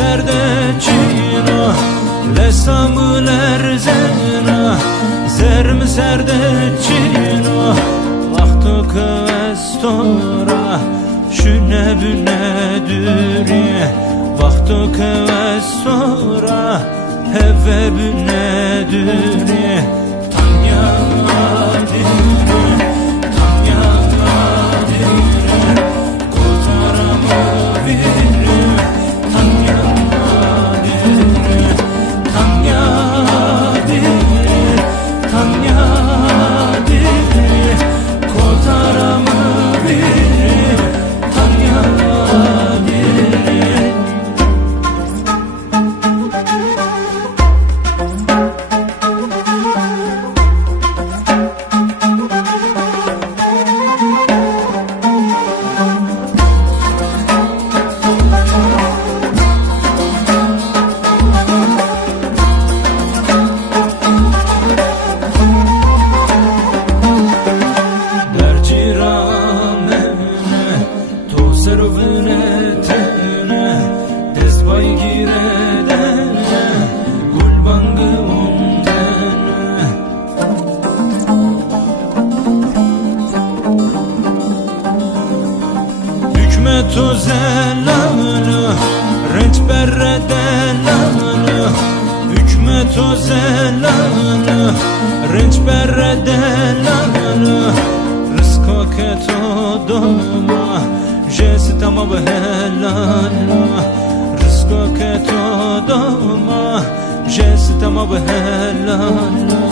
serde çino lesamı lerzena zerm serde çino vaktu kvestora şüne büne düriye vaktu kvestora heve büne düriye tanya تو زلالو رنج بردلالو hükmet o zelalo رنج بردلالو رزقو كتو دوما جيس تما بهلالو رزقو كتو دوما جيس تما بهلالو